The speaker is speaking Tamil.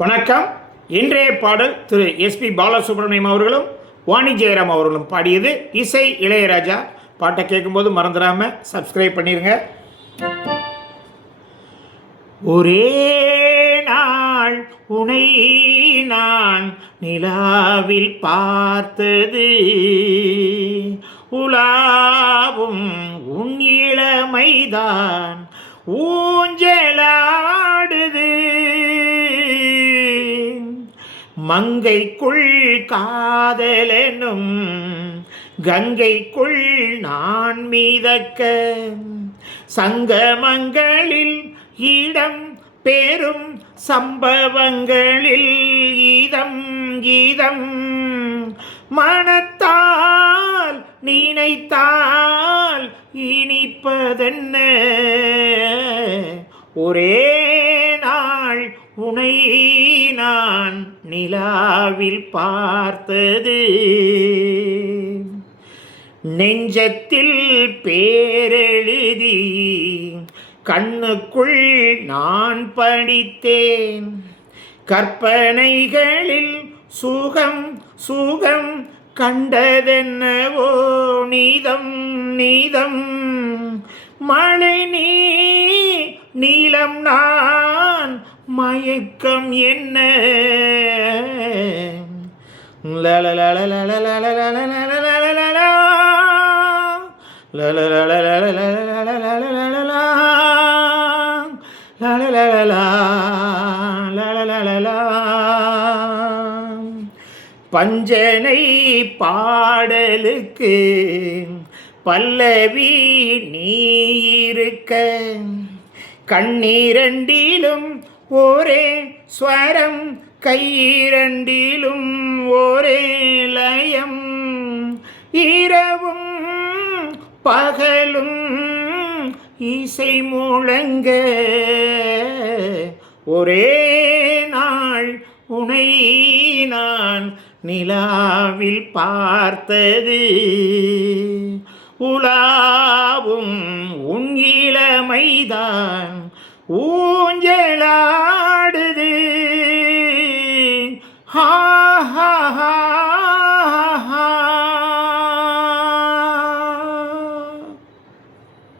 வணக்கம். இன்றைய பாடல் திரு எஸ்பி பாலசுப்ரமணியம் அவர்களும் வாணி ஜெயராம் அவர்களும் பாடியது. இசை இளையராஜா. பாட்டை கேட்கும்போது மறந்துடாம சப்ஸ்கிரைப் பண்ணிருங்க. ஒரே நாள் உனை நான் நிலாவில் பார்த்தது, உலாவும் உன் இளமைதான் ஊஞ்சலாடுது, மங்கைக்குள் காதலெனும் கங்கைக்குள் நான் மிதக்க, சங்கமங்களில் இடம் பெறும் சம்பவங்களில் இதம் இதம் மனத்தால் நினைத்தால் இனிப்பதென்ன, ஒரே நாள் உனை நான் நிலாவில் பார்த்தது, நெஞ்சத்தில் பேரெழுதி கண்ணுக்குள் நான் படித்தேன், கற்பனைகளில் சுகம் சுகம் கண்டதென்னவோ நீதம் நீதம், மழை நீ நீலம் நான் மயக்கம் என்ன, பஞ்சனை பாடலுக்கு பல்லவி நீ இருக்க, கண்ணீரண்டிலும் ஒரே ஸ்வரம் கையிரண்டிலும் ஒரே லயம், இரவும் பகலும் இசை முழங்க, ஒரே நாள் உனை நான் நிலாவில் பார்த்தது, உலாவும் உன் இளமைதான் ஊஞ்சலாடுது.